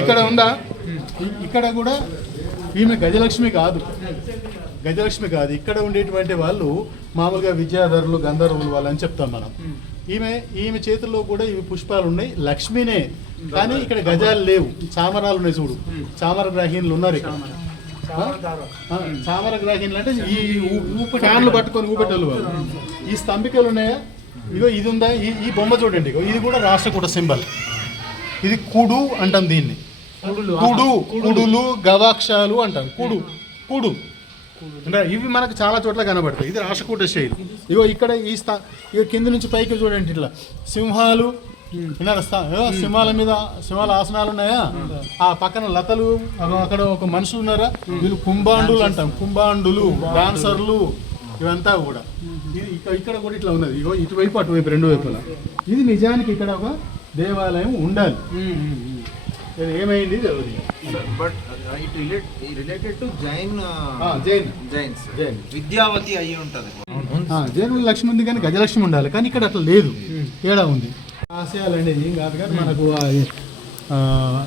ఇక్కడ ఉందా? ఇక్కడ కూడా ఈమె గజలక్ష్మి కాదు. గజలక్ష్మి కాదు. ఇక్కడ ఉండేటువంటి వాళ్ళు మామూలుగా విద్యాధరులు గంధర్వులు వాళ్ళు అని చెప్తాం మనం. ఈమె ఈమె చేతుల్లో కూడా ఇవి పుష్పాలు ఉన్నాయి. లక్ష్మినే. కానీ ఇక్కడ గజాలు లేవు. చామరాలు ఉన్నాయి చూడు. చామర గ్రాహీనులు ఉన్నారు ఇక్కడ. చామర గ్రాహీనులు అంటే ఈ ఫ్యాన్లు పట్టుకొని ఊపెట్టలు వాళ్ళు. ఈ స్తంభికలు ఉన్నాయా? ఇగో ఇది ఉందా? ఈ ఈ బొమ్మ చూడండి ఇగో. ఇది కూడా రాష్ట్రకూట సింబల్. ఇది కుడు అంటాం దీన్ని. కుడు కుడులు. గవాక్షాలు అంటాం. కుడు కుడు. అంటే ఇవి మనకు చాలా చోట్ల కనబడతాయి. ఇది రాష్ట్రకూట శైలి. ఇగో ఇక్కడ ఈ స్థా ఇగో కింద నుంచి పైకి చూడండి ఇట్లా. సింహాలు సింహాల మీద సింహాల ఆసనాలు ఉన్నాయా? ఆ పక్కన లతలు అక్కడ ఒక మనుషులు ఉన్నారా? వీళ్ళు కుంభాండులు అంటాం. కుంభాండులు డాన్సర్లు ఇవంతా కూడా. ఇది ఇక్కడ ఇక్కడ కూడా ఇట్లా ఉన్నది. ఇగో ఇటువైపు అటువైపు రెండు వైపులా. ఇది నిజానికి ఇక్కడ ఒక దేవాలయం ఉండాలి. ఏమైంది but it relate related to Jain ఆ, జైన్. జైన్స్ జైన్. విద్యావతి అయ్యి ఉంటది. ఆ, జైనుల లక్ష్మి ఉంది కానీ గజలక్ష్మి ఉండాలి. కానీ ఇక్కడ అట్లా లేదు. తేడా ఉంది. ఆశయాలు అనేది ఏం కాదు కానీ మనకు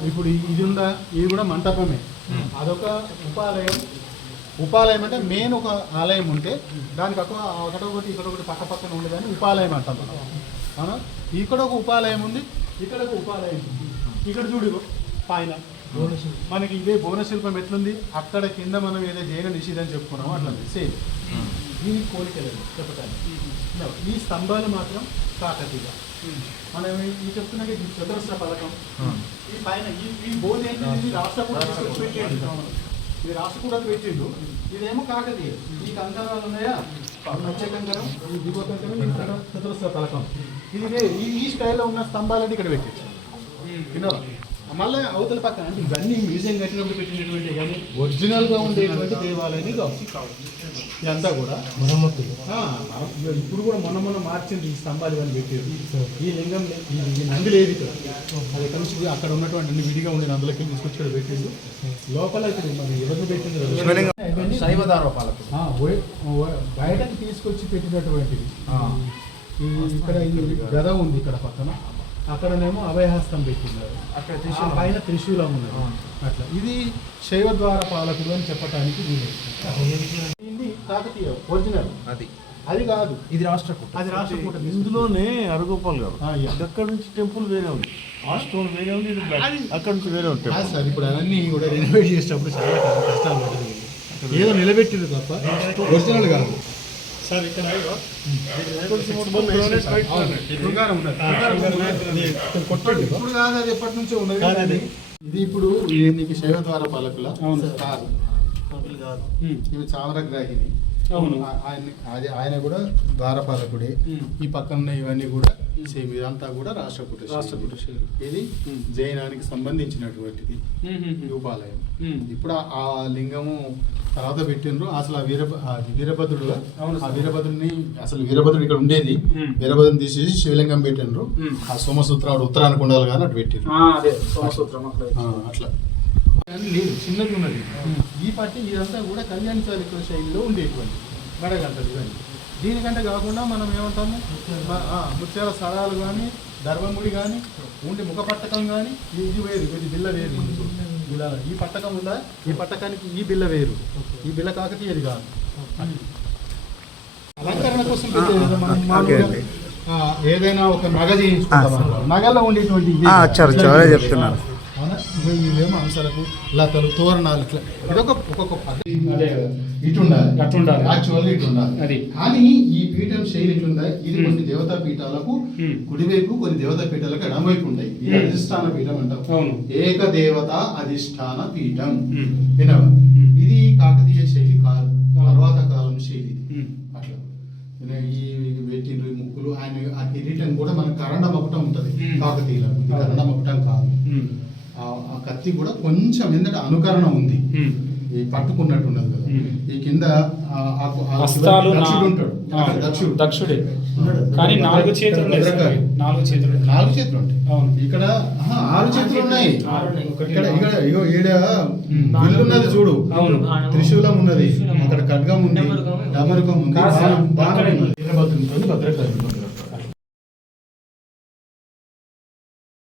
ఇప్పుడు ఇది ఉందా? ఇది కూడా మంటపమే. అదొక ఉపాలయం. ఉపాలయం అంటే మెయిన్ ఒక ఆలయం ఉంటే దానికి ఒక ఒకటొకటి ఇక్కడ ఒకటి పక్క పక్కన ఉండదని ఉపాలయం అంటాం ఇక్కడ ఒక ఉపాలయం ఉంది ఇక్కడ ఒక ఉపాలయం ఉంది. ఇక్కడ చూడు పైన. మనకి ఇదే భువన శిల్పం ఎట్లుంది? అక్కడ కింద మనం ఏదో జైన నిషిద్ధం చెప్పుకున్నామో అట్లా సేమ్. దీనికి కోరిక లేదు చెప్పటానికి. ఈ స్తంభాలు మాత్రం కాకతీయ. మనం ఈ- ఇది చతురస్ర పథకం. ఈ పైన ఈ బోధ ఏంటి? రాష్ట్ర ఇది రాష్ట్ర కూడా పెట్టిండు. ఇదేమో కాకతీయ. ఈ కంకరాలు ఉన్నాయా? మధ్య కంకణం ఈ దిగువ కంకణం చతురస్ర పథకం ఇది ఈ స్టైల్లో ఉన్న స్తంభాలన్నీ ఇక్కడ పెట్టించు విన్నావా? మళ్ళీ అవతల పక్కన అంటే ఇవన్నీ మ్యూజియం కట్టినప్పుడు పెట్టినటువంటి కానీ ఒరిజినల్గా ఉండేటువంటి దేవాలయాన్ని కావు ఇదంతా కూడా. ఆ, ఇగో ఇప్పుడు కూడా మొన్న మొన్న మార్చింది ఈ స్తంభాలు ఇవన్నీ పెట్టారు ఈ లింగం ఈ- నంది లేదు ఇక్కడ. అది ఎక్కడి నుంచి అక్కడ ఉన్నటువంటి అన్ని విడిగా ఉండే నందులకి తీసుకొచ్చి ఇక్కడ పెట్టిండు. లోపల ఇక్కడ మరి ఎవరిని పెట్టింది బయటకు తీసుకొచ్చి పెట్టినటువంటిది. ఇక్కడ ఈ గద ఉంది ఇక్కడ పక్కన. అక్కడనేమో అభయహస్తం పెట్టినారు అక్కడ ఆ పైన త్రిశూలం ఉన్నది. అట్లా. ఇది శైవ ద్వార పాలకుడు అని చెప్పడానికి వీలు ఇది కాకతీయ ఒరిజినల్. అది. అది కాదు. ఇది రాష్ట్రకూట అది రాష్ట్రకూట ఇందులోనే అరగోపాల్ గారు. అక్కడ నుంచి టెంపుల్ వేరే ఉంది. ఆ స్టోన్ వేరే ఉంది. అక్కడ నుంచి వేరే ఉంది కాదు సార్ ఇప్పుడు అవన్నీ కూడా రెనోవేట్ చేసేటప్పుడు చాలా కష్టాలు ఏదో నిలబెట్టింది తప్ప ఒరిజినల్ కాదు. సార్ ఇక్కడ శృంగారం ఉన్నది. కొట్టండి. ఇప్పుడు కాదు అది ఎప్పటి నుంచో ఉన్నది ఇది ఇప్పుడు నీకు శైవ ద్వార పాలకుల కాదు ఇవి చామరగ్రాహిని అవును. ఆయన అది ఆయన కూడా ద్వారపాలకుడే. ఈ పక్కన ఉన్న ఇవన్నీ కూడా సేమ్ ఇదంతా కూడా రాష్ట్రకూట. రాష్ట్రకూట. ఇది జైనానికి సంబంధించినటువంటిది. ఈ ఉపాలయం ఇప్పుడు ఆ- లింగము తర్వాత పెట్టిండ్రు. అసలు ఆ వీర వీరభద్రుడు ఆ వీరభద్రుని అసలు వీరభద్రుడు ఇక్కడ ఉండేది. వీరభద్రుని తీసేసి శివలింగం పెట్టిండ్రు. మ్మ్. ఆ సోమసూత్రాడు ఉత్తరాన కుండాలు కానీ అటు పెట్టిండ్రు. సోమసూత్రం అట్లా కానీ లేదు చిన్నది ఉన్నది. ఈ పార్టీ ఇదంతా కూడా కళ్యాణ చారిత్ర శైలిలో ఉండేటువంటి గడగంటది ఇవన్నీ. దీనికంటే కాకుండా మనం ఏమంటాము? ముత్యాల సరాలు కానీ ధర్మముడి కానీ ఉండే ముఖ పట్టకం కానీ ఇది వేరు ఇది బిల్ల వేరు ఈ పట్టకం ఉందా? ఈ పట్టకానికి ఈ బిల్ల వేరు. ఈ బిల్ల కాకతీయది కాదు. అలంకరణ కోసం ఏదైనా ఒక నగ చేయించుకుంటాం. నగల్లో ఉండేటువంటి ఇవే ఇవేమో అంశాలకు లతలు తోరణాలు ఇట్లా ఇదొక ఒక్కొక్క పద్ధతి అదే కదా. ఇటు ఉండాలి అటు ఉండాలి. యాక్చువల్గా ఇటు ఉండాలి అది. కానీ ఈ పీఠం శైలి ఇట్లుందా ఇది కొన్ని దేవతా పీఠాలకు Hmm. కుడివైపు కొన్ని దేవతా పీఠాలకు ఎడమవైపు ఉంటాయి ఇది Hmm. అధిష్టాన పీఠం అంటాం అవును. ఏక దేవత అధిష్టాన పీఠం Hmm. వినవా Hmm. ఇది కాకతీయ శైలి కాదు. తర్వాత కాలం శైలి. అట్లా ఈ పెట్టిండ్రు ముక్కులు ఆయన ఆ కిరీటం కూడా మనకు కరండ మకుటం ఉంటుంది Hmm. కాకతీయులకు ఇది కరండ మకుటం కాదు ఉమ్. ఆ ఆ కత్తి కూడా కొంచెం ఎందుకంటే అనుకరణ ఉంది. ఈ పట్టుకున్నట్టు ఉన్నది కదా. ఈ కింద ఉంటాడు. దక్షుడు. దక్షుడే. కానీ నాలుగు చేతులు. నాలుగు చేతులు. నాలుగు చేతులు ఉంటాయి. అవును. ఇక్కడ ఆరు చేతులు ఉన్నాయి. ఇక్కడ ఇక్కడ. ఇగో ఈడ. విల్లు ఉన్నది చూడు. అవును. త్రిశూలం ఉన్నది. అక్కడ ఖడ్గం ఉంది. డమరుకం ఉంది. బాణం- అక్కడే ఉన్నది.